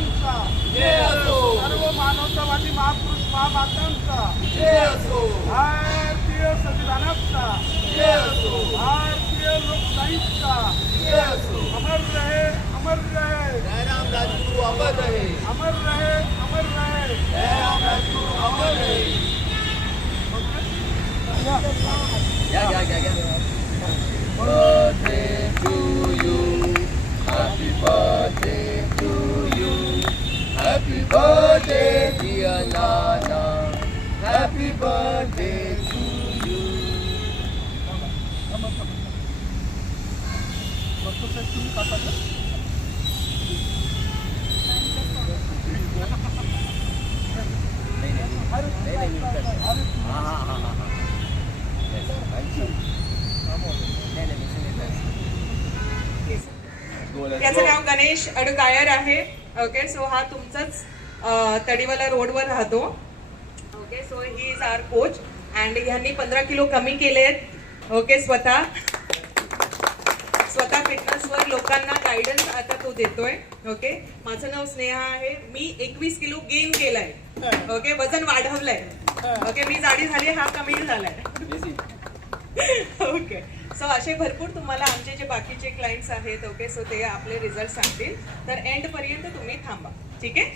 महापुरुषांचा, सर्व मानवतावादी महापुरुष महामातांचा, भारतीय संविधानाचा, भारतीय लोकशाहीचा अमर रहे, अमर रहे, जयराम राजगुरु अमर रहे, अमर रहे, अमर रहे, जयराम राजगुरु अमर रहे. या. Birthday to you, happy birthday to you, happy birthday dear Nana, happy birthday to you. याचं नाव गणेश अडकायर आहे. ओके, सो हा तुमचाच तडीवाला रोडवर राहतो. Okay, so he is our coach and ह्यांनी 15 किलो कमी केलेत. ओके, स्वतः फिटनेसवर लोकांना गायडन्स आता तो देतोय. ओके, माझं नाव स्नेहा आहे. मी 21 किलो गेन केलाय. ओके, वजन वाढवलंय. ओके, मी जाडी झाली, हा कमी झालाय. ओके, सो असे भरपूर तुम्हाला आमचे जे बाकीचे क्लायंट्स आहेत. ओके, सो ते आपले रिझल्ट सांगतील. तर एंड पर्यंत तुम्ही थांबा. ठीक आहे.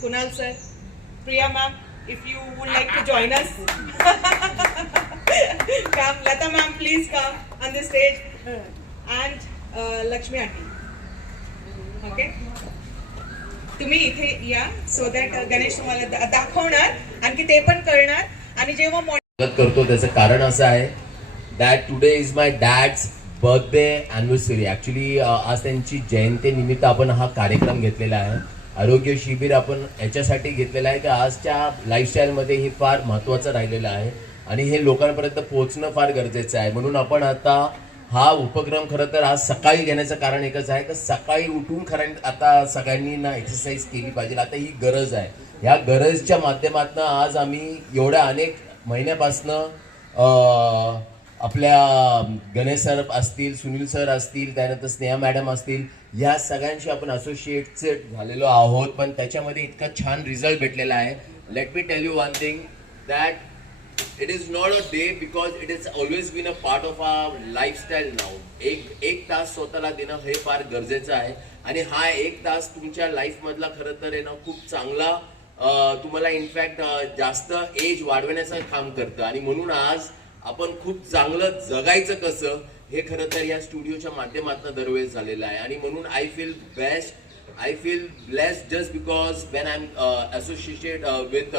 Kunal sir, Priya ma'am, if you would like to join us, come. Lata ma'am, please come on the stage. And Lakshmi aunty. Okay, तुम्ही इथे या सो दॅट गणेश तुम्हाला दाखवणार, आणखी ते पण करणार. आणि जेव्हा करतो त्याचं कारण असं आहे that today is my dad's birthday anniversary. Actually आज त्यांची जयंतीनिमित्त आपण हा कार्यक्रम घेतलेला आहे. आरोग्य शिबिर आपण याच्यासाठी घेतलेलं आहे की आजच्या लाईफस्टाईलमध्ये हे फार महत्त्वाचं राहिलेलं आहे आणि हे लोकांपर्यंत पोहोचणं फार गरजेचं आहे. म्हणून आपण आता हा उपक्रम खरं तर आज सकाळी घेण्याचं कारण एकच आहे की सकाळी उठून खरं आता सगळ्यांनी ना एक्सरसाइज केली पाहिजे. आता ही गरज आहे. ह्या गरजच्या माध्यमातून आज आम्ही एवढ्या अनेक महिन्यापासनं आपल्या गणेश सर असतील, सुनील सर असतील, त्यानंतर स्नेहा मॅडम असतील, या सगळ्यांशी आपण असोसिएटेड झालेलो आहोत. पण त्याच्यामध्ये इतका छान रिझल्ट भेटलेला आहे. Let me tell you one thing that it is not a day because it is always been a part of our lifestyle now. एक तास स्वतःला देणं हे फार गरजेचं आहे आणि हा 1 तास तुमच्या लाईफमधला खरं तर आहे ना खूप चांगला तुम्हाला इनफॅक्ट जास्त एज वाढवण्याचं काम करतं. आणि म्हणून आज आपण खूप चांगलं जगायचं कसं हे खरं तर या स्टुडिओच्या माध्यमातून दरवेळेस झालेलं आहे. आणि म्हणून I feel blessed just because when I am associated with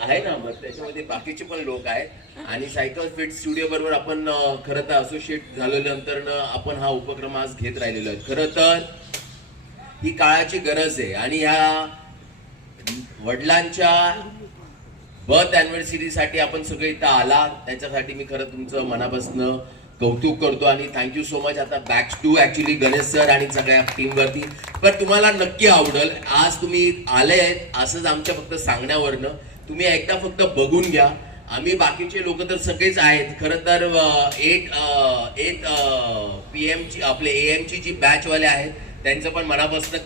आहे ना, मग त्याच्यामध्ये बाकीचे पण लोक आहेत आणि सायकल फिट स्टुडिओ बरोबर आपण खरं तर असोसिएट झाल्यानंतर आपण हा उपक्रम आज घेत राहिलेलो आहे. खरं तर ही काळाची गरज आहे आणि ह्या वडिलांच्या बर्थ अॅनिव्हर्सरीसाठी आपण सगळे इथं आला त्याच्यासाठी मी खरं तुमचं मनापासून कौतुक करतो आणि थँक्यू सो मच. आता back to actually Ganesh sir आणि सगळ्या टीमवरती. पण तुम्हाला नक्की आवडेल. आज तुम्ही आले आहेत असंच आमच्या फक्त सांगण्यावरनं. तुम्ही एकदा फक्त बघून घ्या. आम्ही बाकीचे लोक तर सगळेच आहेत. खरं तर 8 PM ची आपले AM ची जी बॅचवाले आहेत त्यांचं पण मनापासून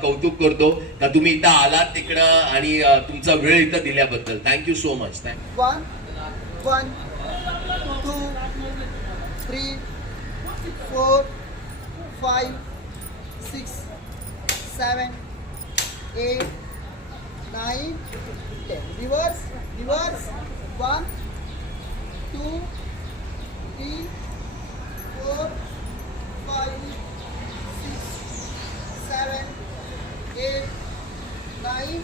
कौतुक करतो का तुम्ही इथं आलात तिकडं आणि तुमचा वेळ इथं दिल्याबद्दल. Thank you so much. 1 1 2 3 4 5 6 7 8 9 10. Reverse 1 2 3 4 5 7 8 9.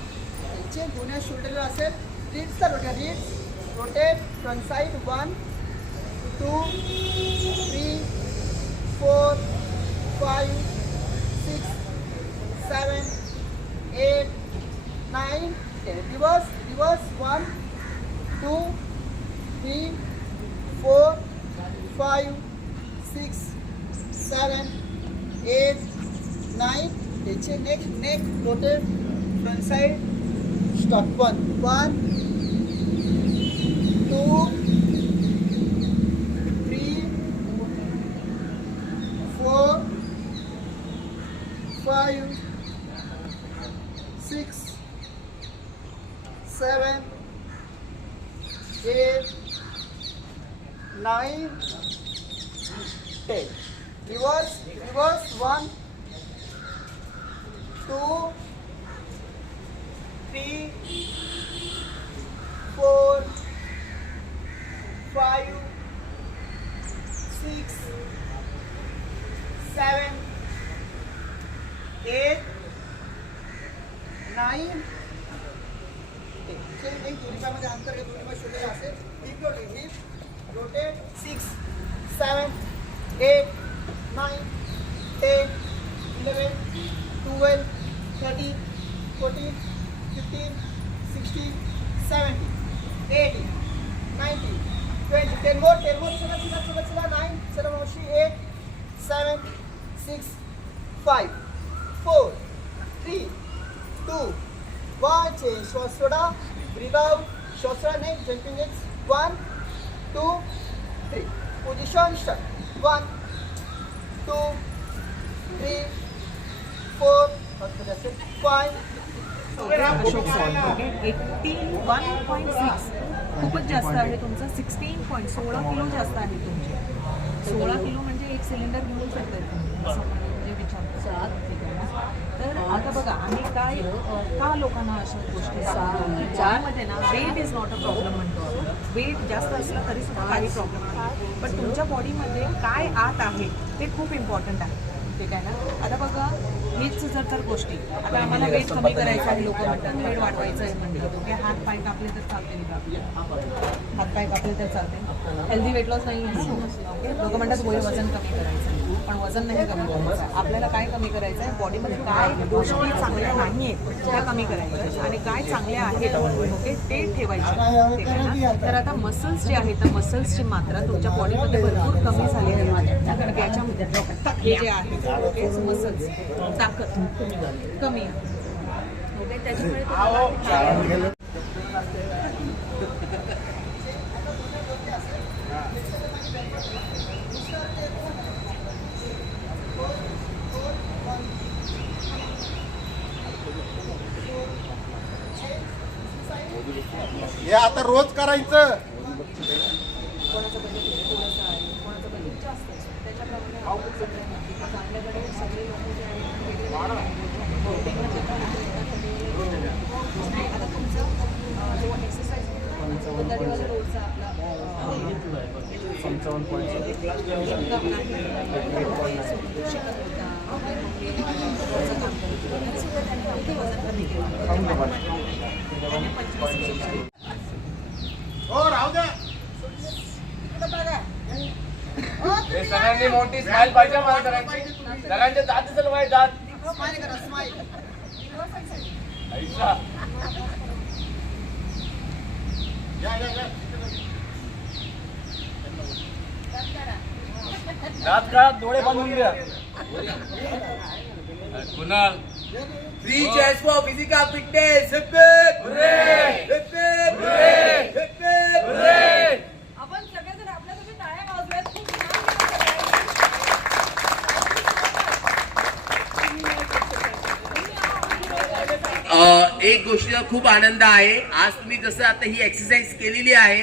Chain दोन्ही शोल्डरला असेल. रीड्सचा रोटेट फ्रंट साईड 1 2 3 4 5 6 7 8 9 10. Reverse 1 2 3 4 5 6 7 8 9. त्याचे neck rotate front side stop 1 2 3 4 10. Reverse, 1, 2, 3, 4, 5, 6, 7, 8, 9. एक दोन्हीमध्ये अंतर हे दोन्ही शोल्डर असेल. Heap rotate 6, 7, 8, 9, 10, 11, 12, 13, 14, 15, 16, 17, 18, 19, 20. 10 more. चला 9, चला मावशी. 8, 7, 6, 5, 4, 3, 2, 1. Change. श्वास सोडा. Breathe out. श्वास सोडा. Next. Jumping legs. 1, 2, 3. Position start. 1, 2, 3, 4, 5. Ashok solve okay 81.6 खूपच जास्त आहे तुमचं. 16 किलो जास्त आहे तुमचे. 16 किलो म्हणजे एक सिलेंडर घेऊन शकताय तुम्ही असं म्हणजे विचारतो. ठीक आहे ना. तर आता बघा आम्ही काय का लोकांना अशा गोष्टी ज्यामध्ये ना weight is not a problem म्हणतो आपण. वेट जास्त असलं तरी सुद्धा काही प्रॉब्लेम नाही, पण तुमच्या बॉडीमध्ये काय आत आहे ते खूप इम्पॉर्टंट आहे. ठीक आहे ना. आता बघा हीच जर तर गोष्टी आता आम्हाला वेट कमी करायचं आहे, लोक म्हणतात वेट वाढवायचं आहे म्हणतात. ओके हातपाय कापले तर चालते का? हातपाय कापले तर चालते. हेल्दी वेट लॉस नाही आहे. ओके लोक म्हणतात वजन कमी करायचं आहे, पण वजन नाही कमी करायचं आहे. आपल्याला काय कमी करायचं आहे, बॉडीमध्ये काय गोष्टी चांगल्या नाही आहेत त्या कमी करायच्या आणि काय चांगल्या आहेत ओके ते ठेवायचे. ठीक आहे ना. तर आता मसल्स जे आहेत त्या मसल्सची मात्रा तुमच्या बॉडीमध्ये भरपूर कमी झालेली आहे. याच्यामध्ये हे जे आहे ओके मसल्स ताकद कमी आहे ओके त्याच्यामुळे हे आता रोज करायचं. कोणाचं बजेट थोडंसं आहे, कोणाचं बजेट जास्त असतं, त्याच्याप्रमाणे आपण सगळे नक्की आपल्याकडे सगळे लोक जे आहेत वेगवेगळे आता तुमचं जो एक्सरसाइज दरीवाला रोडचा आपला इन्कम शिकत होता काम करत होता तरी सुद्धा त्यांनी आमचं वजन कमी केलं. त्याने 25 हो राहू द्या. सगळ्यांनी मोठी स्माइल पाहिजे मला सगळ्यांची. सगळ्यांच्या दात दिसेल वाईट दात. स्माइल करा. स्माइल. ऐसा दात का डोळे बांधून घ्या. Kunal Three cheers for physical fitness. Hip hip hooray! Hip hip hooray! Hip hip hooray! आपण सगळेजण आपल्यासाठी टाळ्या वाजवूयात. खूप एक गोष्टीचा खूप आनंद आहे. आज तुम्ही जसं आता ही एक्सरसाइज केलेली आहे,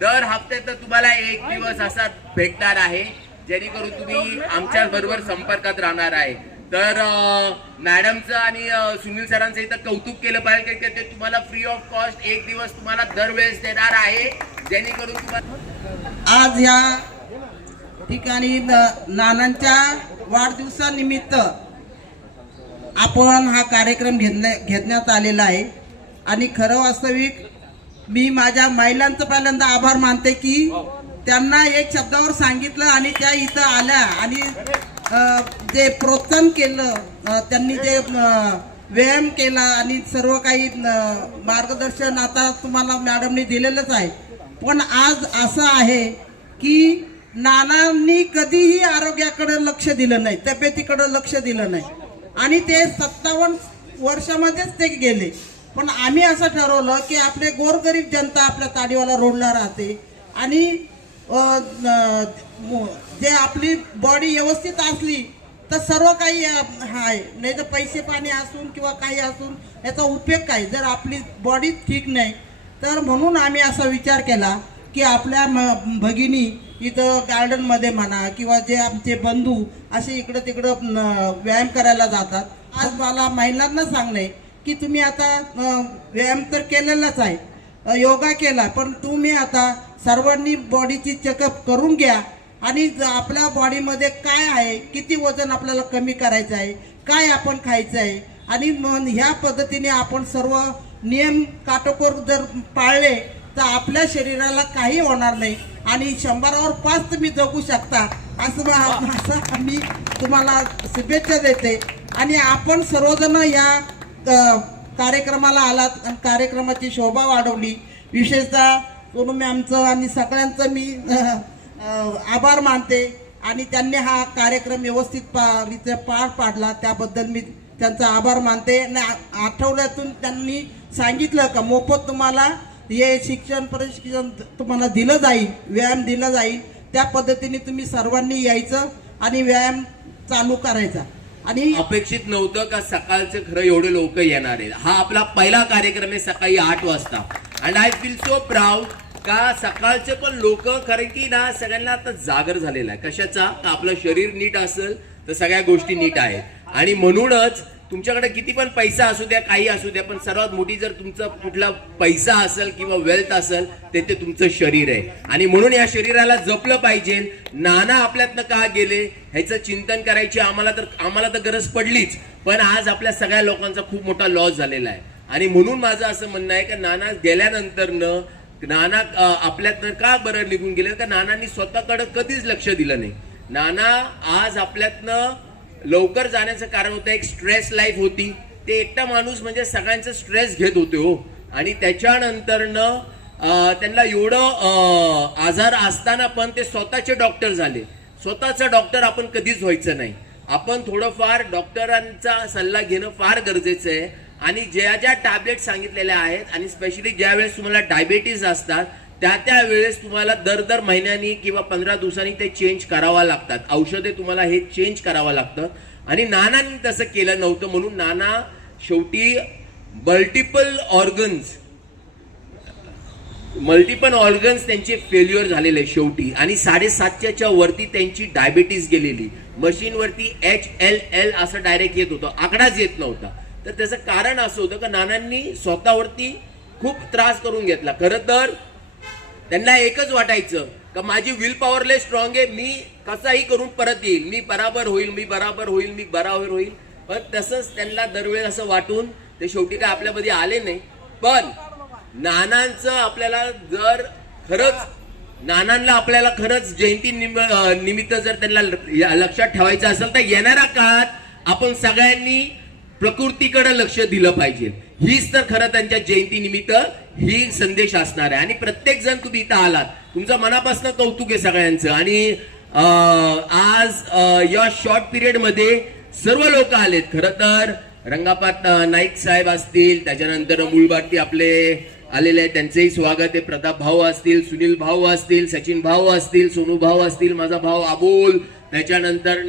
दर हफ्त्यात तुम्हाला एक दिवस असा भेटणार आहे जेणेकरून तुम्ही आमच्या बरोबर संपर्कात राहणार आहे. तर मॅडमचं आणि सुनील सरांचं इथं कौतुक केलं पाहिजे की ते तुम्हाला फ्री ऑफ कॉस्ट एक दिवस तुम्हाला दरवेळेस देणार आहे जेणेकरून तुम्हाला आज या ठिकाणी नानांच्या वाढदिवसानिमित्त आपण हा कार्यक्रम घेण्यात आलेला आहे. आणि खरं वास्तविक मी माझ्या महिलांचं पहिल्यांदा आभार मानते की त्यांना एक शब्दावर सांगितलं आणि त्या इथं आल्या आणि जे प्रोत्साहन केलं, त्यांनी जे व्यायाम केला आणि सर्व काही मार्गदर्शन आता तुम्हाला मॅडमनी दिलेलंच आहे. पण आज असं आहे की नानांनी कधीही आरोग्याकडे लक्ष दिलं नाही, तब्येतीकडे लक्ष दिलं नाही आणि ते 57 वर्षामध्येच ते गेले. पण आम्ही असं ठरवलं की आपले गोरगरीब जनता आपल्या ताडीवाला रोडला राहते आणि जे आपली बॉडी व्यवस्थित असली तर सर्व काही आहे. नाही तर पैसे पाणी असून किंवा काही असून याचा उपयोग काय जर आपली बॉडी ठीक नाही. तर म्हणून आम्ही असा विचार केला की आपल्या भगिनी इथं गार्डनमध्ये म्हणा किंवा जे आमचे बंधू असे इकडं तिकडं व्यायाम करायला जातात. आज मला महिलांना सांगणे की तुम्ही आता व्यायाम तर केलेलाच आहे, योगा केला, पण तुम्ही आता सर्वांनी बॉडीची चेकअप करून घ्या आणि आपल्या बॉडीमध्ये काय आहे, किती वजन आपल्याला कमी करायचं आहे, काय आपण खायचं आहे आणि मग ह्या पद्धतीने आपण सर्व नियम काटेकोर जर पाळले तर आपल्या शरीराला काही होणार नाही आणि 100वर 5 तुम्ही जगू शकता असं मी तुम्हाला शुभेच्छा देते. आणि आपण सर्वजण या कार्यक्रमाला आलात आणि कार्यक्रमाची शोभा वाढवली. विशेषतः सोनू मॅमचं आणि सगळ्यांचं मी आभार मानते आणि त्यांनी हा कार्यक्रम व्यवस्थित रित्या पार पाडला त्याबद्दल मी त्यांचा आभार मानते. आठवड्यातून त्यांनी सांगितलं का मोफत तुम्हाला हे प्रशिक्षण तुम्हाला दिलं जाईल, व्यायाम दिला जाईल, त्या पद्धतीने तुम्ही सर्वांनी यायचं आणि व्यायाम चालू करायचा. आणि अपेक्षित नव्हतं का सकाळचे खरं एवढे लोक येणार आहेत. हा आपला पहिला कार्यक्रम आहे सकाळी 8 वाजता and I feel so proud का सकाळचे पण लोक, कारण की ना सगळ्यांना आता जागर झालेला आहे कशाचा, का आपलं शरीर नीट असेल तर सगळ्या गोष्टी नीट आहेत. आणि म्हणूनच तुमच्याकडे किती पण पैसा असू द्या, काही असू द्या, पण सर्वात मोठी जर तुमचा कुठला पैसा असेल किंवा वेल्थ असेल ते तुमचं शरीर आहे. आणि म्हणून या शरीराला जपलं पाहिजे. नाना आपल्यातनं का गेले ह्याचं चिंतन करायची आम्हाला तर गरज पडलीच, पण आज आपल्या सगळ्या लोकांचा खूप मोठा लॉस झालेला आहे. आणि म्हणून माझं असं म्हणणं आहे की नाना गेल्यानंतरनं नाना आपल्यातनं का बरं निघून गेले, का नानांनी स्वतःकडे कधीच लक्ष दिलं नाही. नाना आज आपल्यातनं लवकर जाण्याचं कारण होतं एक स्ट्रेस लाईफ होती. ते एकटा माणूस म्हणजे सगळ्यांचं स्ट्रेस घेत होते हो. आणि त्याच्यानंतरनं त्यांना एवढं आजार असताना पण ते स्वतःचे डॉक्टर झाले. स्वतःचा डॉक्टर आपण कधीच व्हायचं नाही. आपण थोडंफार डॉक्टरांचा सल्ला घेणं फार गरजेचं आहे. आणि ज्या ज्या टॅबलेट सांगितलेल्या आहेत आणि स्पेशली ज्या वेळेस तुम्हाला डायबिटीज असतात त्या वेळेस तुम्हाला दर महिन्यानी किंवा 15 दिवसांनी ते चेंज करावा लागतात. औषधे तुम्हाला हे चेंज करावं लागतं. आणि नानांनी तसं केलं नव्हतं म्हणून नाना शेवटी मल्टिपल ऑर्गन्स त्यांचे फेल्युअर झालेले शेवटी. आणि 750च्या वरती त्यांची डायबिटीज गेलेली. मशीनवरती HLL असं डायरेक्ट येत होतं, आकडाच येत नव्हता. तर त्याचं कारण असं होतं की नानांनी स्वतःवरती खूप त्रास करून घेतला. खरं तर त्यांना एकच वाटायचं का माझी विल पॉवर लय स्ट्रॉंग आहे, मी कसाही करून परत येईल, मी बराबर होईल. पण तसंच त्यांना दरवेळेस असं वाटून ते शेवटी काय आपल्यामध्ये आले नाही. पण नानांचं आपल्याला जर खरंच जयंती निमित्त जर त्यांना लक्षात ठेवायचं असेल तर येणाऱ्या काळात आपण सगळ्यांनी प्रकृतीकडे लक्ष दिलं पाहिजे. हीच तर खरं त्यांच्या जयंती निमित्त ही संदेश असणार आहे. आणि प्रत्येक जण तुम्ही इथं आलात, तुमचं मनापासून कौतुक आहे सगळ्यांचं. आणि आज या शॉर्ट पिरियड मध्ये सर्व लोक आलेत. खरं तर रंगापात नाईक साहेब असतील, त्याच्यानंतर मुळबाटी आपले आलेले आहेत, त्यांचंही स्वागत आहे. प्रताप भाऊ असतील, सुनील भाऊ असतील, सचिन भाऊ असतील, सोनू भाऊ असतील, माझा भाऊ अबोल, त्याच्यानंतर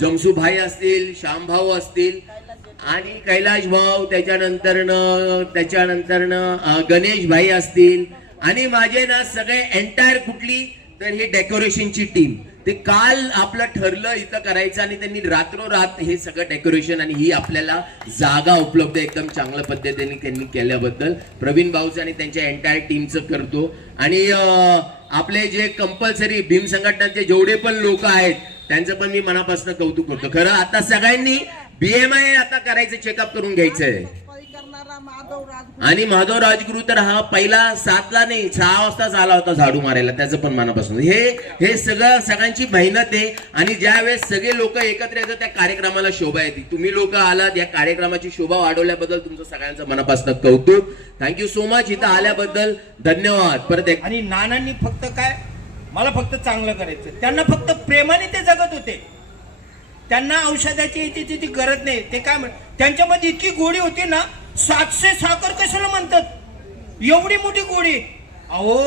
जमसू भाई असतील, श्याम भाऊ असतील आणि कैलाश भाऊ, त्याच्यानंतर गणेश भाई असतील. आणि माझे ना सगळे एंटायर कुठली तर ही डेकोरेशनची टीम, ते काल आपलं ठरलं इथं करायचं आणि त्यांनी रात्रोरात हे सगळं डेकोरेशन आणि ही आपल्याला जागा उपलब्ध एकदम चांगल्या पद्धतीने त्यांनी केल्याबद्दल प्रवीण भाऊचं आणि त्यांच्या एंटायर टीमचं करतो. आणि आपले जे कंपल्सरी भीम संघटनाचे जेवढे पण लोक आहेत त्यांचं पण मी मनापासून कौतुक करतो. खरं आता सगळ्यांनी BMI आता करायचं, चेकअप करून घ्यायचंय. आणि माधव राजगुरू तर हा पहिला 7ला नाही 6 वाजताच आला होता झाडू मारायला, त्याचं पण मनापासून. हे सगळ्यांची मेहनत आहे. आणि ज्या वेळेस सगळे लोक एकत्र येतात त्या कार्यक्रमाला शोभा येते. तुम्ही लोक आलात, या कार्यक्रमाची शोभा वाढवल्याबद्दल तुमचं सगळ्यांचं मनापासून कौतुक. Thank you so much. इथं आल्याबद्दल धन्यवाद. परत एक आणि नानांनी फक्त काय, मला फक्त चांगलं करायचं, त्यांना फक्त प्रेमाने ते जगत होते. त्यांना औषधाची याची गरज नाही. ते काय त्यांच्यामध्ये इतकी गोडी होती ना, 700 साखर कशाला म्हणतात, एवढी मोठी गोडी. अहो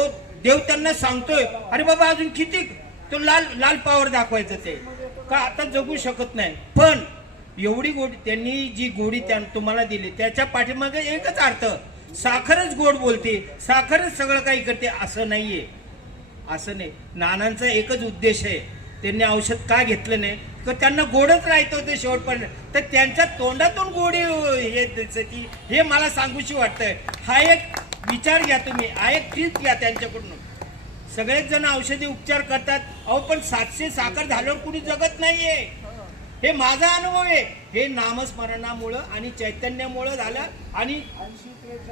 देव त्यांना सांगतोय अरे बाबा अजून किती, तो लाल पावर दाखवायचं ते का आता जगू शकत नाही. पण एवढी गोडी त्यांनी जी गोडी तुम्हाला दिली त्याच्या पाठीमागे एकच अर्थ, साखरच गोड बोलते, साखरच सगळं काही करते असं नाहीये. असं नाही. नानांचा एकच उद्देश आहे, त्यांनी औषध का घेतलं नाही तर त्यांना गोडच राहायचं होतं शेवटपर्यंत, तर त्यांच्या तोंडातून गोडी हे दिसती हे मला सांगूशी वाटतंय. हा एक विचार घ्या तुम्ही, हा एक ट्रीट घ्या त्यांच्याकडून. सगळेच जण औषधी उपचार करतात, अहो पण 700 साखर झाल्यावर कुणी जगत नाहीये. हे माझा अनुभव आहे. हे नामस्मरणामुळं आणि चैतन्यामुळं झालं. आणि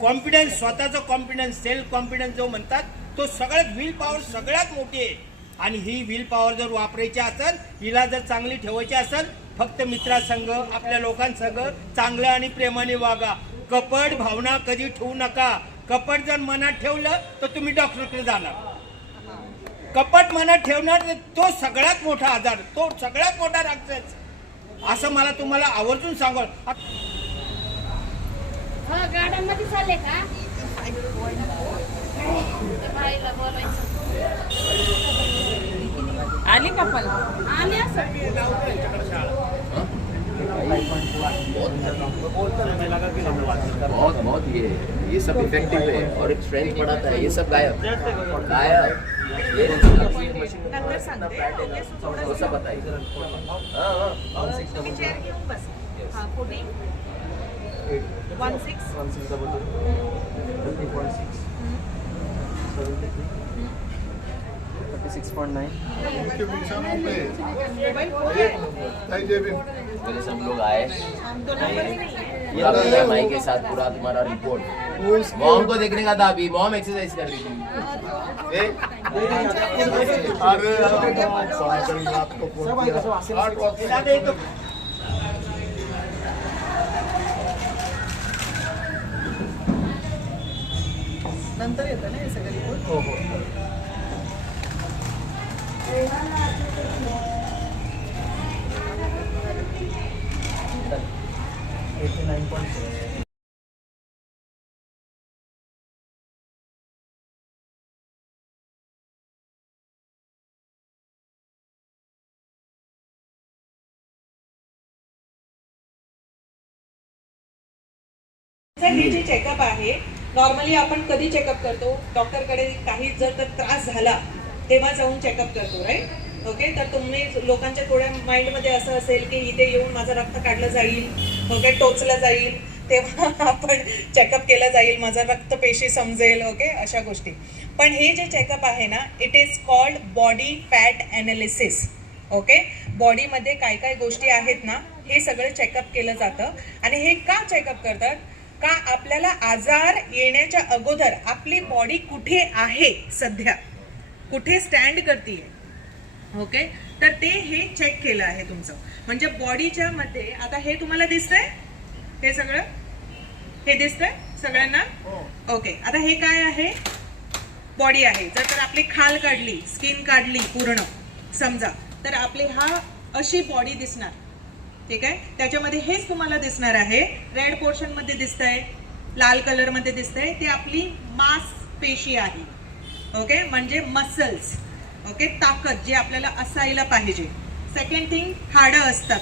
कॉन्फिडन्स, स्वतःचा कॉन्फिडन्स, सेल्फ कॉन्फिडन्स जो म्हणतात तो सगळ्यात व्हील पॉवर सगळ्यात मोठी आहे. आणि ही व्हील पॉवर जर वापरायची असेल, हिला जर चांगली ठेवायची असेल, फक्त मित्रासंग, आपल्या लोकांसंग चांगलं आणि प्रेमाने वागा. कपट भावना कधी ठेवू नका. कपट जर मनात ठेवलं तर तुम्ही डॉक्टरकडे जाणार. कपट मनात ठेवणार तो सगळ्यात मोठा आजार, तो सगळ्यात मोठा राक्षस, असं मला तुम्हाला आवर्जून सांगाल. गार्डन मध्ये चालले का? आली का पण? आले असं बहुत बहुत ये सब इफेक्टिव है और एक स्ट्रेंथ बढ़ाता है. ये सब गायब गायब. ये नंतर सांगते. ओके, सो थोडं थोड़ा सा बताइए. तुम्ही चेअर घेऊन बस. हां, 14 16 पहले सब लोग आए, तो नंबर ही नहीं है. ये आपने माई के साथ पूरा तुम्हारा रिपोर्ट. मॉम को देखने का था अभी, मॉम एक्सरसाइज कर रही थी. ए? नंतर येतं ना हे सगळे रिपोर्ट. हे जे चेकअप आहे, नॉर्मली आपण कधी चेकअप करतो? डॉक्टरकडे काही जर तर त्रास झाला तेव्हा जाऊन चेकअप करतो, राईट? ओके, तर तुम्ही लोकांच्या थोड्या माइंडमध्ये असं असेल की इथे येऊन माझं रक्त काढलं जाईल, ओके, टोचलं जाईल, तेव्हा आपण चेकअप केलं जाईल, माझा रक्तपेशी समजेल, ओके, अशा गोष्टी. पण हे जे चेकअप आहे ना, it is called body fat analysis. Okay, बॉडीमध्ये काय काय गोष्टी आहेत ना, हे सगळं चेकअप केलं जातं. आणि हे का चेकअप करतात? का आपल्याला आजार येण्याच्या अगोदर आपली बॉडी कुठे आहे, सध्या कुठे स्टँड करतीये, ओके, तर ते हे चेक केलं आहे तुमचं. म्हणजे बॉडीच्या मध्ये आता हे तुम्हाला दिसतंय, हे सगळं हे दिसतंय सगळ्यांना? ओके, आता हे काय आहे? बॉडी आहे. जर तर आपली खाल काढली, स्किन काढली पूर्ण समजा, तर आपली हा अशी बॉडी दिसणार, ठीक आहे. त्याच्यामध्ये हेच तुम्हाला दिसणार आहे. रेड पोर्शन मध्ये दिसतंय, लाल कलर मध्ये दिसतंय, ते आपली मांसपेशी आहे, ओके, म्हणजे मसल्स, ओके, ताकद जे आपल्याला असायला पाहिजे. सेकंड थिंग, हाडं असतात,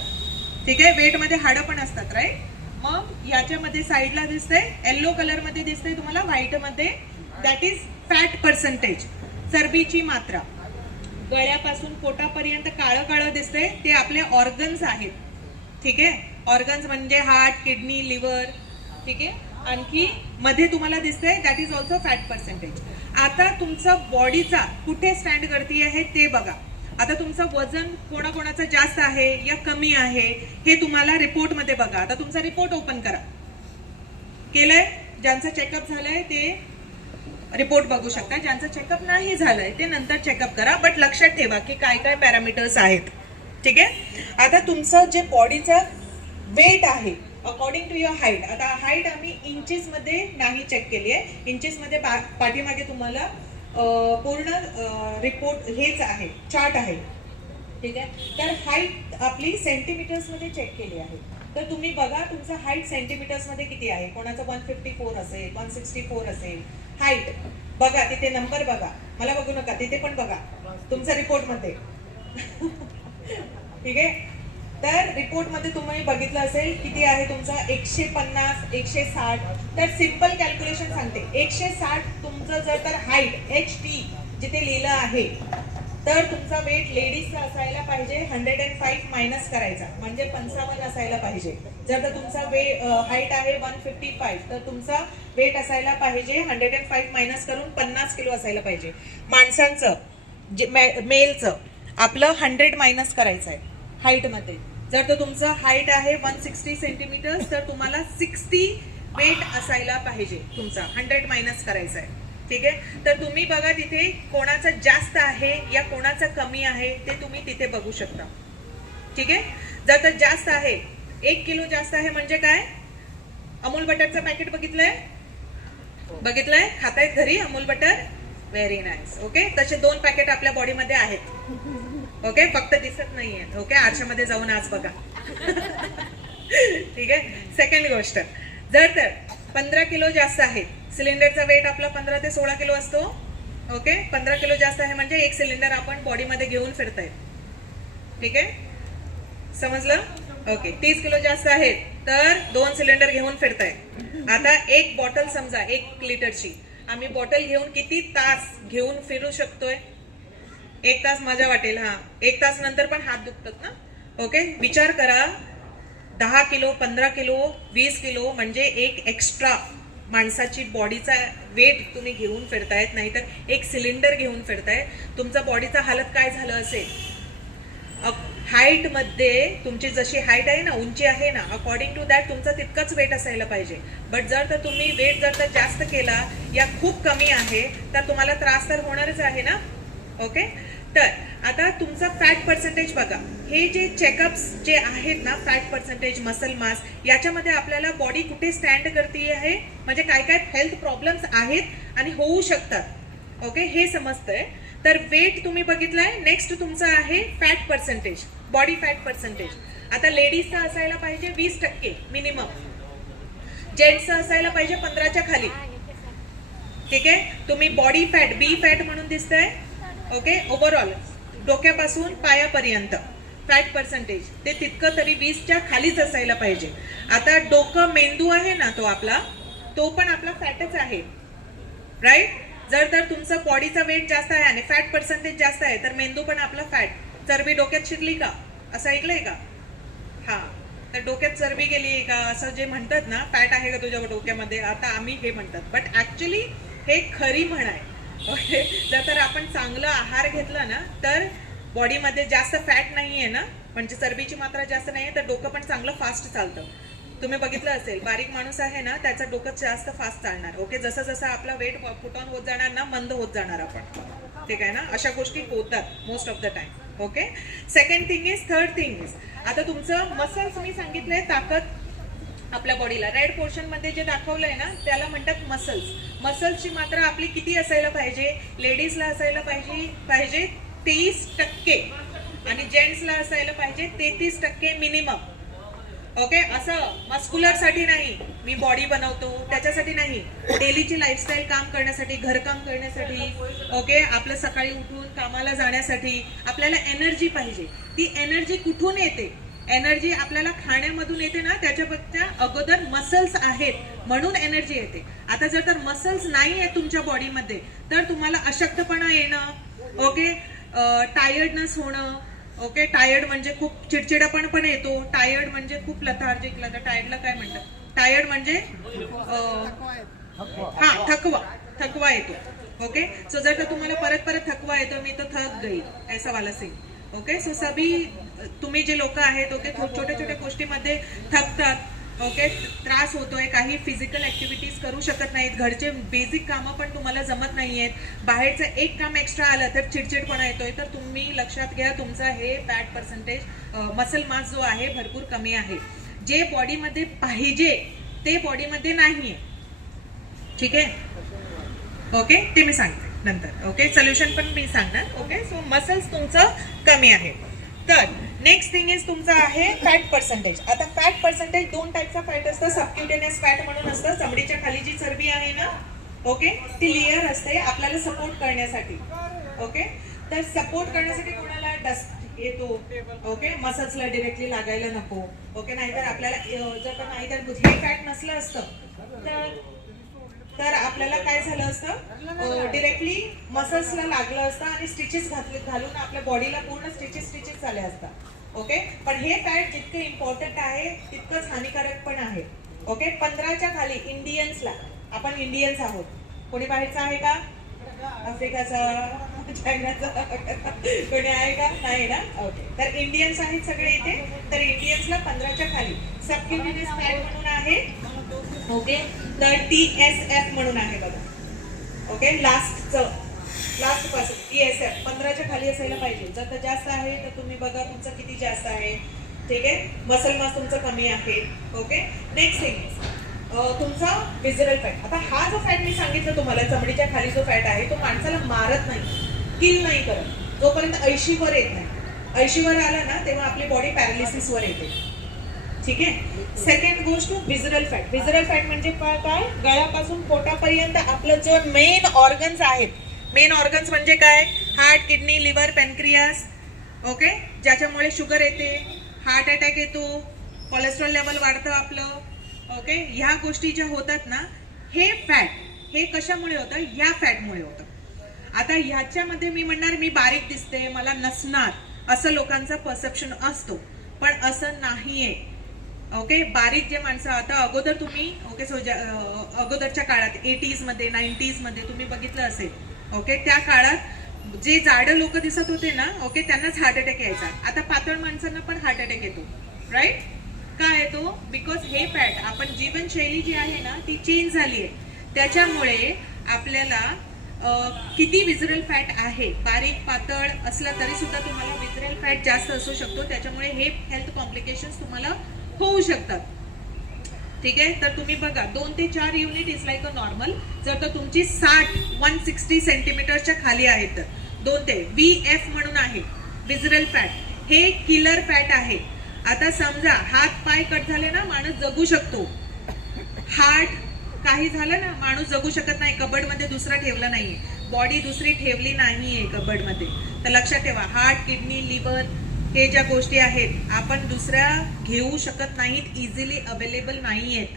ठीक आहे, वेट मध्ये हाडं पण असतात, राईट. मग याच्यामध्ये साईडला दिसतंय, येलो कलर मध्ये दिसतंय तुम्हाला, व्हाईट मध्ये, दॅट इज फॅट पर्सेंटेज, चरबीची मात्रा. गळ्यापासून पोटापर्यंत काळं काळं दिसतंय, ते आपले ऑर्गन्स आहेत, ठीक आहे. ऑर्गन्स म्हणजे हार्ट, किडनी, लिव्हर, ठीक आहे. आणखी मध्ये तुम्हाला दिसतंय, that is also fat percentage. आता तुमचं बॉडीचा कुठे स्टँड करती आहे ते बघा. आता तुमचं वजन कोणाकोणाचं जास्त आहे या कमी आहे हे तुम्हाला रिपोर्ट मध्ये बघा. आता तुमचा रिपोर्ट ओपन करा. केलंय? ज्यांचं चेकअप झालंय ते रिपोर्ट बघू शकता. ज्यांचं चेकअप नाही झालंय ते नंतर चेकअप करा. बट लक्षात ठेवा की काय काय पॅरामीटर्स आहेत, ठीक आहे. आता तुमचं जे बॉडीचं वेट आहे अकॉर्डिंग टू युअर हाईट. आता हाईट आम्ही इंचेस मध्ये नाही चेक केली आहे. इंचेस मध्ये पाठीमागे तुम्हाला पूर्ण रिपोर्ट हेच आहे, चार्ट आहे, ठीक आहे. तर हाईट आपली सेंटीमीटर्स मध्ये चेक केली आहे. तर तुम्ही बघा तुमचं हाईट सेंटीमीटर्स मध्ये किती आहे. कोणाचं 154 असेल, 164 असेल. हाईट बघा, तिथे नंबर बघा, मला बघू नका, तिथे पण बघा तुमच्या रिपोर्ट मध्ये ठीक आहे. तर रिपोर्ट मध्ये तुम्ही बघितलं असेल किती आहे तुमचा, 150, 160. तर सिंपल कॅल्क्युलेशन सांगते, 160 तुमचं जर तर हाईट HP जिथे लिहिलं आहे तर तुमचा वेट लेडीजचा असायला पाहिजे 105 मायनस करायचा म्हणजे 55 असायला पाहिजे. जर तर तुमचा हाईट आहे 155 तर तुमचा वेट असायला पाहिजे 105 मायनस करून 50 किलो असायला पाहिजे. माणसांचं मेलचं आपलं 100 मायनस करायचं आहे हाईटमध्ये. जर तर तुमचं हाईट आहे 160 सेंटीमीटर तर तुम्हाला 60 वेट असायला पाहिजे तुमचा. 100 मायनस करायचं आहे. ठीक आहे. तर तुम्ही बघा तिथे कोणाचं जास्त आहे या कोणाचं कमी आहे ते तुम्ही तिथे बघू शकता. ठीक आहे. जर तर जास्त आहे 1 किलो जास्त आहे म्हणजे काय, अमूल बटरचं पॅकेट बघितलंय खातायत घरी Amul butter, very nice. Okay. तसे 2 पॅकेट आपल्या बॉडीमध्ये आहेत. ओके. फक्त दिसत नाहीये. ओके. आरशामध्ये जाऊन आज बघा. ठीक आहे. सेकंड गोष्ट, जर तर 15 किलो जास्त आहे, सिलेंडरचा वेट आपला 15 ते 16 किलो असतो. ओके. 15 किलो जास्त आहे म्हणजे 1 सिलेंडर आपण बॉडीमध्ये घेऊन फिरताय. ठीक आहे. समजलं. ओके. 30 किलो जास्त आहे तर 2 सिलेंडर घेऊन फिरताय. आता एक बॉटल समजा 1 लिटरची, आम्ही बॉटल घेऊन किती तास घेऊन फिरू शकतोय? 1 तास मजा वाटेल. 1 तास नंतर पण हात दुखतात ना. ओके. विचार करा 10 किलो 15 किलो 20 किलो म्हणजे एक एक्स्ट्रा माणसाची बॉडीचा वेट तुम्ही घेऊन फिरतायत, नाहीतर 1 सिलेंडर घेऊन फिरताय. तुमचा बॉडीचा हालत काय झालं असेल? हाईट मध्ये तुमची जशी हाईट आहे ना, उंची आहे ना, अकॉर्डिंग टू दॅट तुमचा तितकाच वेट असायला पाहिजे. बट जर तर तुम्ही वेट जर तर जास्त केला या खूप कमी आहे तर तुम्हाला त्रास तर होणारच आहे ना. ओके. तर आता तुमचा फॅट पर्सेंटेज बघा. हे जे चेकअप्स जे आहेत ना, फॅट पर्सेंटेज, मसल मास, याच्यामध्ये आपल्याला बॉडी कुठे स्टँड करते आहे, म्हणजे काय काय हेल्थ प्रॉब्लेम्स आहेत आणि होऊ शकतात. ओके. हे समजतंय. तर वेट तुम्ही बघितलंय. नेक्स्ट तुमचं आहे fat percentage, body fat percentage. आता लेडीजचा असायला पाहिजे 20% मिनिमम, जेंट्सचा असायला पाहिजे 15च्या खाली. ठीक आहे. तुम्ही बॉडी फॅट बी फॅट म्हणून दिसतंय. ओके. ओव्हरऑल डोक्यापासून पायापर्यंत फॅट पर्सेंटेज ते तितकं तरी 20च्या खालीच असायला पाहिजे. आता डोकं मेंदू आहे ना, तो पण आपला फॅटच आहे. राईट. जर तर तुमचं बॉडीचा वेट जास्त आहे आणि फॅट पर्सेंटेज जास्त आहे तर मेंदू पण आपला फॅट. चरबी डोक्यात शिरली का असं ऐकलंय का? तर डोक्यात चरबी गेली का असं जे म्हणतात ना, फॅट आहे का तुझ्या डोक्यामध्ये, आता आम्ही हे म्हणतात. बट ऍक्च्युली हे खरी म्हण आहे. ओके. जर तर आपण चांगलं आहार घेतला ना तर बॉडीमध्ये जास्त फॅट नाहीये ना, म्हणजे चरबीची मात्रा जास्त नाहीये तर डोकं पण चांगलं फास्ट चालतं. तुम्ही बघितलं असेल बारीक माणूस आहे ना त्याचं डोकं जास्त फास्ट चालणार. ओके. जसं जसं आपला वेट पुट ऑन होत जाणार ना, मंद होत जाणार आपण. ठीक आहे ना. अशा गोष्टी होतात most of the time. Okay. Second thing is, third thing is, आता तुमचं मसल्स मी सांगितलंय, ताकद आपल्या बॉडीला. रेड पोर्शन मध्ये जे दाखवलंय ना त्याला म्हणतात मसल्स. मसल्सची मात्रा आपली किती असायला पाहिजे? लेडीजला असायला पाहिजे 30% आणि जेंट्सला असायला पाहिजे 33% मिनिमम. ओके. असं मस्क्युलर साठी नाही, मी बॉडी बनवतो त्याच्यासाठी नाही, डेलीची लाईफस्टाईल काम करण्यासाठी, घरकाम करण्यासाठी. ओके. आपलं सकाळी उठून कामाला जाण्यासाठी आपल्याला एनर्जी पाहिजे. ती एनर्जी कुठून येते? एनर्जी आपल्याला खाण्यामधून येते ना, त्याच्यापेक्षा अगोदर मसल्स आहेत म्हणून एनर्जी येते. आता जर तर मसल्स नाही आहेत तुमच्या बॉडीमध्ये तर तुम्हाला अशक्तपणा येणं. ओके. टायर्डनेस होणं. ओके. टायर्ड म्हणजे खूप चिडचिडापण पण येतो. टायर्ड म्हणजे खूप लथार्जिक. टायर्डला काय म्हणतात? टायर्ड म्हणजे थकवा येतो. ओके. सो जर का तुम्हाला परत थकवा येतो, मी तो थक गई ऐसा वाला सीन. ओके. सो सभी तुम्ही जे लोक आहेत, ओके, छोट्या छोट्या गोष्टीमध्ये थकतात. ओके. त्रास होतोय, काही फिजिकल ऍक्टिव्हिटीज करू शकत नाहीत, घरचे बेसिक कामं पण तुम्हाला जमत नाहीयेत, बाहेरचं एक काम एक्स्ट्रा आलं तर चिडचिडपणा येतोय, तर तुम्ही लक्षात घ्या तुमचं हे फॅट पर्सेंटेज, मसल मास जो आहे भरपूर कमी आहे. जे बॉडीमध्ये पाहिजे ते बॉडीमध्ये नाहीये. ठीक आहे. ओके. ते मी सांगते नंतर. ओके. सोल्युशन पण मी सांगणार. ओके. सो मसल्स तुमचं कमी आहे. तर नेक्स्ट थिंग इज तुमचं आहे फॅट पर्सेंटेज. आता फॅट पर्सेंटेज 2 टाईपचा फॅट असतं. सबक्युटेनियस फॅट म्हणून असतं, चमडीच्या खाली जी चरबी आहे ना, ओके, ती लेअर असते आपल्याला सपोर्ट करण्यासाठी. ओके. तर सपोर्ट करण्यासाठी कोणाला डस्ट येतो. ओके. मसल्सला डिरेक्टली लागायला नको. ओके. नाहीतर आपल्याला जर का नाहीतर हे फॅट नसलं असतं तर तर आपल्याला काय झालं असतं, डिरेक्टली मसल्सला लागलं असतं आणि स्टिचेस घालून आपल्या बॉडीला पूर्ण स्टिचेस झाले असतात. ओके, पण हे फॅट जितकं इम्पॉर्टंट आहे तितकंच हानिकारक पण आहे. ओके, 15च्या खाली इंडियन्सला, आपण इंडियन्स आहोत, कोणी बाहेरचा आहे का, आफ्रिकाचा, चायनाचा कोणी आहे का, नाही ना. ओके, तर इंडियन्स आहेत सगळे इथे. तर इंडियन्सला 15च्या खाली सबक्युटेनियस फॅट म्हणून आहे. ओके, तर TSF म्हणून आहे बघा. ओके, लास्ट पासून TSF 15च्या खाली असायला पाहिजे. जर जास्त आहे तर तुम्ही बघा तुमचं किती जास्त आहे. ठीक आहे, मसल मास तुमचं कमी आहे. ओके, नेक्स्ट थिंग तुमचा विजरल फॅट. आता हा जो फॅट मी सांगितलं तुम्हाला, चमडीच्या खाली जो फॅट आहे तो माणसाला मारत नाही, किल नाही करत. जोपर्यंत 80 वर येत नाही, 80 वर आला ना तेव्हा आपली बॉडी पॅरालिसिस वर येते. ठीक आहे. सेकंड गोष्ट विजरल फॅट. विजरल फॅट म्हणजे काय, गळ्यापासून पोटापर्यंत आपलं जो मेन ऑर्गन्स आहेत. मेन ऑर्गन्स म्हणजे काय, हार्ट, किडनी, लिव्हर, पॅनक्रियास. ओके, ज्याच्यामुळे शुगर येते, हार्ट अटॅक येतो, कोलेस्ट्रॉल लेवल वाढतं आपलं. ओके, ह्या गोष्टी ज्या होतात ना, हे फॅट हे कशामुळे होतं, ह्या फॅटमुळे होतं. आता ह्याच्यामध्ये मी म्हणणार मी बारीक दिसते, मला नसणार, असं लोकांचा परसेप्शन असतो, पण असं नाहीये. ओके, बारीक जे माणसं, आता अगोदर तुम्ही ओके अगोदरच्या काळात 80s मध्ये 90s मध्ये तुम्ही बघितलं असेल. ओके, त्या काळात जे जाड लोक दिसत होते ना, ओके, त्यांनाच हार्ट अटॅक यायचा. आता पातळ माणसांना पण हार्ट अटॅक येतो, राईट. का येतो, बिकॉज हे फॅट, आपण जीवनशैली जी आहे ना ती चेंज झाली आहे, त्याच्यामुळे आपल्याला किती विजरल फॅट आहे, बारीक पातळ असलं तरी सुद्धा तुम्हाला विजरल फॅट जास्त असू शकतो. त्याच्यामुळे हे हेल्थ कॉम्प्लिकेशन्स तुम्हाला होऊ शकतात. ठीक आहे, तर तुम्ही बघा 2 ते 4 unit is like a normal. जर तर तुमची 160 सेंटीमीटरच्या खाली आहे तर 2 ते VF म्हणून आहे विजरल फॅट. हे किलर फॅट आहे. आता समजा हात पाय कट झाले ना, माणूस जगू शकतो. हार्ट काही झालं ना, माणूस जगू शकत नाही. कबड मध्ये दुसरा ठेवला नाहीये, बॉडी दुसरी ठेवली नाहीये कबड मध्ये. तर लक्षात ठेवा, हार्ट, किडनी, लिव्हर हे ज्या गोष्टी आहेत आपण दुसऱ्या घेऊ शकत नाहीत, इझिली अवेलेबल नाहीयेत.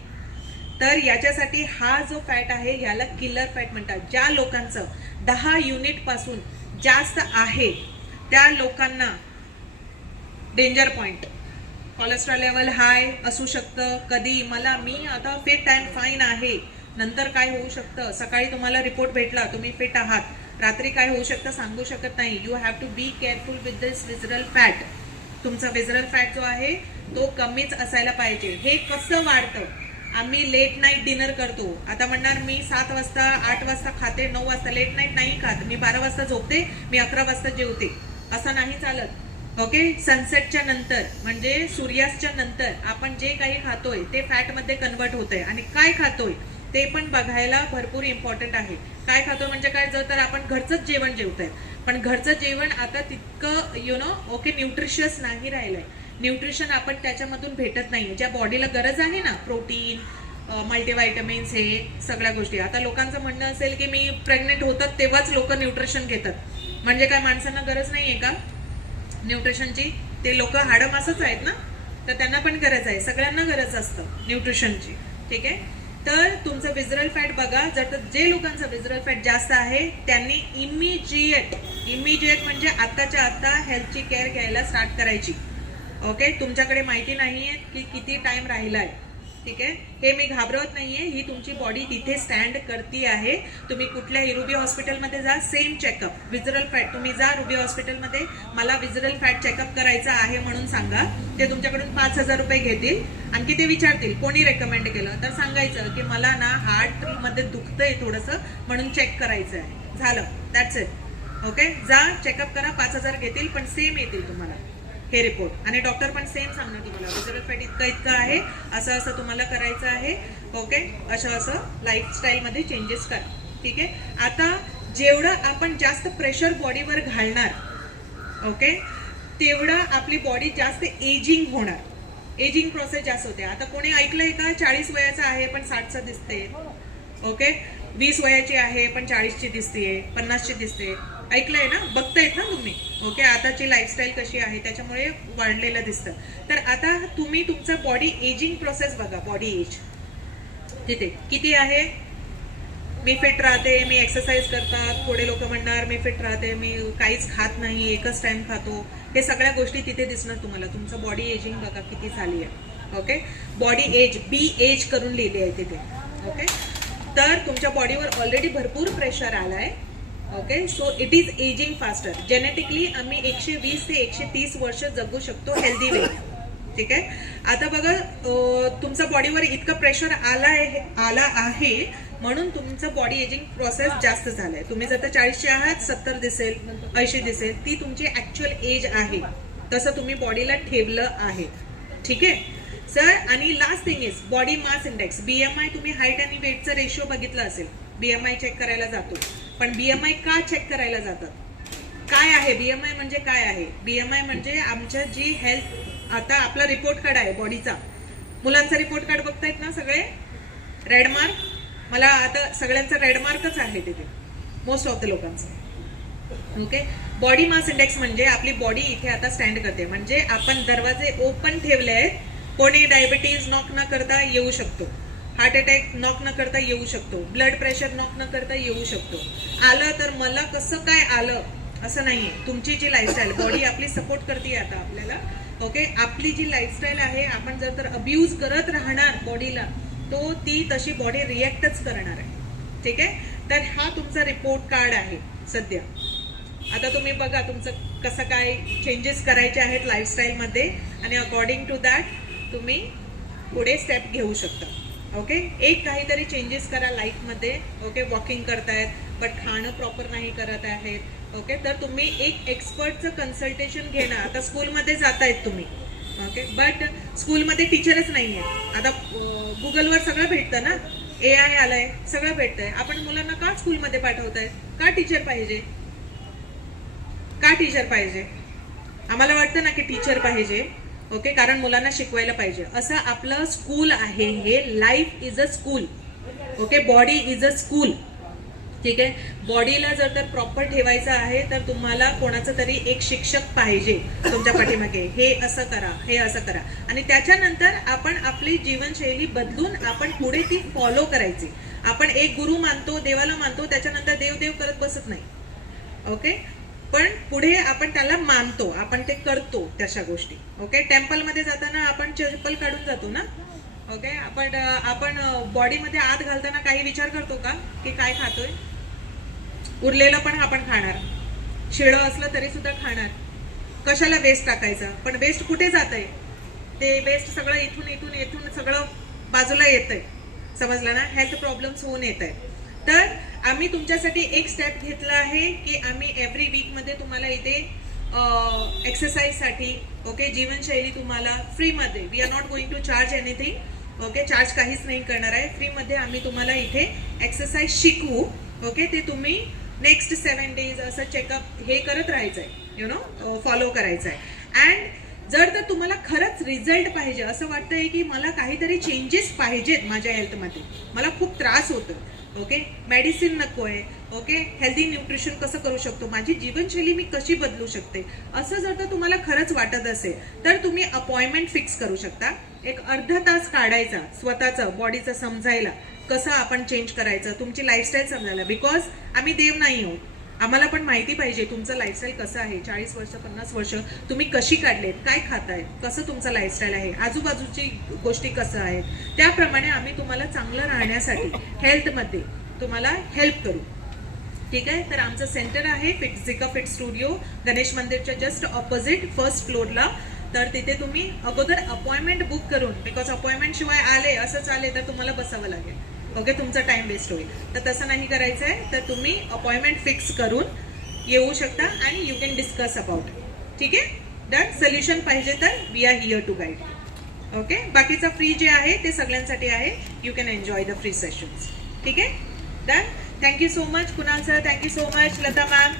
तर याच्यासाठी हा जो फॅट आहे याला किलर फॅट म्हणतात. ज्या लोकांचं 10 युनिट पासून जास्त आहे त्या लोकांना डेंजर पॉइंट, कोलेस्ट्रॉल लेवल हाय असू शकतं. कधी मी आता फिट अँड फाईन आहे, नंतर काय होऊ शकतं, सकाळी तुम्हाला रिपोर्ट भेटला तुम्ही फिट आहात, रात्री काय होऊ शकतं सांगू शकत नाही. You have to be careful with this visceral fat. तुमचा विजरल फॅट जो आहे तो कमीच असायला पाहिजे. हे कसं वाढतं, आम्ही लेट नाईट डिनर करतो. आता म्हणणार मी 7 वाजता 8 वाजता खाते, 9 वाजता, लेट नाईट नाही खात, मी 12 वाजता झोपते, मी 11 वाजता जेवते, असं नाही चालत. ओके, सनसेटच्या नंतर म्हणजे सूर्यास्ताच्या नंतर आपण जे काही खातोय ते फॅट मध्ये कन्वर्ट होतंय. आणि काय खातोय ते पण बघायला भरपूर इम्पॉर्टंट आहे. काय खातो म्हणजे काय, जर तर आपण घरचंच जेवण जेवतोय, पण घरचं जेवण आता तितकं ओके न्यूट्रिशियस नाही राहिलंय. न्यूट्रिशन आपण त्याच्यामधून भेटत नाही, ज्या बॉडीला गरज आहे ना, प्रोटीन, मल्टीव्हिटॅमिन्स, हे सगळ्या गोष्टी. आता लोकांचं म्हणणं असेल की मी प्रेग्नेंट होतात तेव्हाच लोक न्यूट्रिशन घेतात, म्हणजे काय माणसांना गरज नाहीये का न्यूट्रिशनची? ते लोक हाडमासच आहेत ना, तर त्यांना पण गरज आहे, सगळ्यांना गरज असतं न्यूट्रिशनची. ठीक आहे, तर तुमचं विजरल फॅट बघा. जर जे लोकांचं विजरल फॅट जास्त आहे त्यांनी इमिजिएट म्हणजे आत्ताच्या आत्ता हेल्थची केअर घ्यायला स्टार्ट करायची. ओके, तुमच्याकडे माहिती नाहीये की किती टाइम राहिलाय. ठीक आहे, हे मी घाबरवत नाहीये, ही तुमची बॉडी तिथे स्टँड करती आहे. तुम्ही कुठल्याही रुबी हॉस्पिटलमध्ये जा, सेम चेकअप विजरल फॅट. तुम्ही जा रुबी हॉस्पिटलमध्ये, मला विजरल फॅट चेकअप करायचा आहे म्हणून सांगा, ते तुमच्याकडून 5,000 रुपये घेतील. आणखी ते विचारतील कोणी रेकमेंड केलं, तर सांगायचं की मला ना हार्ट मध्ये दुखतंय थोडंसं म्हणून चेक करायचं आहे, झालं, दॅट्स इट. ओके, जा चेकअप करा, 5,000 घेतील, पण सेम येतील तुम्हाला हे रिपोर्ट. आणि डॉक्टर पण सेम सांगणार तुम्हाला विजरल फॅट इतकं आहे, असं तुम्हाला करायचं आहे. ओके, असं लाईफस्टाईल मध्ये चेंजेस करा. ठीक आहे, आता जेवढं आपण जास्त प्रेशर बॉडीवर घालणार, ओके, तेवढं आपली बॉडी जास्त एजिंग होणार, एजिंग प्रोसेस जास्त होते. आता कोणी ऐकलंय का 40 वयाचा आहे पण 60चा दिसते? ओके, 20 वयाची आहे पण 40ची दिसते, 50ची दिसते, ऐकलंय ना, बघतायत ना तुम्ही. ओके, आताची लाईफस्टाईल कशी आहे त्याच्यामुळे वाढलेलं दिसतं. तर आता तुम्ही तुमचं बॉडी एजिंग प्रोसेस बघा, बॉडी एज तिथे किती आहे, मी फिट राहते, मी एक्सरसाइज करतात, थोडे लोक म्हणणार मी फिट राहते, मी काहीच खात नाही, एकच टाइम खातो. हे सगळ्या गोष्टी तिथे दिसणार तुम्हाला. तुमचं बॉडी एजिंग बघा किती झाली आहे. ओके, बॉडी एज BH करून लिहिली आहे तिथे. ओके, तर तुमच्या बॉडीवर ऑलरेडी भरपूर प्रेशर आला आहे. Okay, so it is ageing faster. Genetically आम्ही 120 ते 130 वर्ष जगू शकतो हेल्दी वे. ठीक आहे, आता बघा तुमच्या बॉडीवर इतकं प्रेशर आला आहे म्हणून तुमचं बॉडी एजिंग प्रोसेस जास्त झालंय. तुम्ही जर 40चे आहात 70 दिसेल, 80 दिसेल, ती तुमची ऍक्च्युअल एज आहे. तसं तुम्ही बॉडीला ठेवलं आहे. ठीक आहे सर. आणि last thing is body mass index, BMI. तुम्ही हाईट आणि वेटचा रेशिओ बघितला असेल. BMI चेक करायला जातो, पण BMI का चेक करायला जातात? काय आहे BMI म्हणजे? काय आहे BMI म्हणजे? आमच्या जी हेल्थ, आता आपला रिपोर्ट कार्ड आहे बॉडीचा. मुलांचा रिपोर्ट कार्ड बघतायत ना सगळे, रेड मार्क. मला आता सगळ्यांचा रेड मार्कच आहे तिथे, मोस्ट ऑफ द लोकांचा. ओके, बॉडी मास इंडेक्स म्हणजे आपली बॉडी इथे आता स्टँड करते. म्हणजे आपण दरवाजे ओपन ठेवले आहेत. कोणी डायबिटीज नॉक न करता येऊ शकतो, हार्ट अटॅक नॉक न करता येऊ शकतो, ब्लड प्रेशर नॉक न करता येऊ शकतो. आलं तर मला कसं काय आलं असं नाहीये. तुमची जी लाईफस्टाईल, बॉडी आपली सपोर्ट करते आता आपल्याला. ओके, आपली जी लाईफस्टाईल आहे, आपण जर तर अब्यूज करत राहणार बॉडीला, तो ती तशी बॉडी रिॲक्टच करणार आहे. ठीक आहे, तर हा तुमचा रिपोर्ट कार्ड आहे सध्या. आता तुम्ही बघा तुमचं कसं काय चेंजेस करायचे आहेत लाईफस्टाईलमध्ये, आणि अकॉर्डिंग टू दॅट तुम्ही पुढे स्टेप घेऊ शकता. ओके, एक काहीतरी चेंजेस करा लाईफमध्ये. ओके, वॉकिंग करतायत बट खाणं प्रॉपर नाही करत आहेत. ओके, तर तुम्ही एक एक्सपर्टचं कन्सल्टेशन घेणं. आता स्कूलमध्ये जातायत तुम्ही. ओके, बट स्कूलमध्ये टीचरच नाही आहेत. आता गुगलवर सगळं भेटतं ना, AI आलंय, सगळं भेटतंय. आपण मुलांना का स्कूलमध्ये पाठवतायत? का टीचर पाहिजे? का टीचर पाहिजे? आम्हाला वाटतं ना की टीचर पाहिजे. ओके, कारण मुलांना शिकवायला पाहिजे. असं आपलं स्कूल आहे हे. Life is a school. Okay, body is a school. ठीक आहे, बॉडीला जर तर प्रॉपर ठेवायचं आहे तर तुम्हाला कोणाचा तरी एक शिक्षक पाहिजे तुमच्या पाठीमागे. हे असं करा, हे असं करा, आणि त्याच्यानंतर आपण आपली जीवनशैली बदलून आपण पुढे ती फॉलो करायची. आपण एक गुरु मानतो, देवाला मानतो, त्याच्यानंतर देव देव करत बसत नाही. ओके, पण पुढे आपण त्याला मानतो, आपण ते करतो तशा गोष्टी. ओके, टेम्पलमध्ये जाताना आपण चप्पल काढून जातो ना. ओके, आपण बॉडीमध्ये आत घालताना काही विचार करतो का की काय खातोय? उरलेलं पण आपण खाणार, शिळं असलं तरी सुद्धा खाणार. कशाला वेस्ट टाकायचा? पण वेस्ट कुठे जात आहे? ते वेस्ट सगळं इथून सगळं बाजूला येतंय. समजलं ना? हेल्थ प्रॉब्लेम्स होऊन येत आहे. तर आम्ही तुमच्यासाठी एक स्टेप घेतला आहे की आम्ही एव्हरी वीकमध्ये तुम्हाला इथे एक्सरसाइजसाठी, ओके, जीवनशैली तुम्हाला फ्रीमध्ये, we are not going to charge anything. Okay, charge काहीच नाही करणार आहे. फ्रीमध्ये आम्ही तुम्हाला इथे एक्सरसाइज शिकवू. ओके, ते तुम्ही नेक्स्ट 7 days असं चेकअप हे करत राहायचं आहे, फॉलो करायचं आहे. अँड जर तर तुम्हाला खरंच रिझल्ट पाहिजे, असं वाटतंय की मला काहीतरी चेंजेस पाहिजेत माझ्या हेल्थमध्ये, मला खूप त्रास होतो, ओके, मेडिसिन नको आहे, ओके, हेल्दी न्यूट्रिशन कसं करू शकतो, माझी जीवनशैली मी कशी बदलू शकते, असं जर तर तुम्हाला खरंच वाटत असेल तर तुम्ही अपॉइंटमेंट फिक्स करू शकता. एक अर्धा तास काढायचा स्वतःचं बॉडीचं समजायला, कसं आपण चेंज करायचं, तुमची लाईफस्टाईल समजायला. बिकॉज आम्ही देव नाही आहोत, आम्हाला पण माहिती पाहिजे तुमचं लाईफस्टाईल कसं आहे. 40 वर्ष 50 वर्ष तुम्ही कशी काढलेत, काय खातायत, कसं तुमचं लाईफस्टाईल आहे, आजूबाजूची गोष्टी कसं आहेत, त्याप्रमाणे आम्ही तुम्हाला चांगलं राहण्यासाठी हेल्थमध्ये तुम्हाला हेल्प करू. ठीक आहे. तर आमचं सेंटर आहे झिका फिट स्टुडिओ, गणेश मंदिरच्या जस्ट ऑपोजिट फर्स्ट फ्लोअरला. तर तिथे तुम्ही अगोदर अपॉइंटमेंट बुक करून, बिकॉज अपॉइंटमेंट शिवाय आले असंच आले तर तुम्हाला बसावं लागेल, ओके, तुमचा टाइम वेस्ट होईल. तर तसं नाही करायचं आहे. तर तुम्ही अपॉइंटमेंट फिक्स करून येऊ शकता आणि यू कॅन डिस्कस अबाउट. ठीक आहे. डन. सोल्युशन पाहिजे तर we are here to guide. Okay. बाकीचं फ्री जे आहे ते सगळ्यांसाठी आहे. You can enjoy the free sessions. ठीक आहे. Done. Thank you so much Kunal sir, thank you so much Lata ma'am.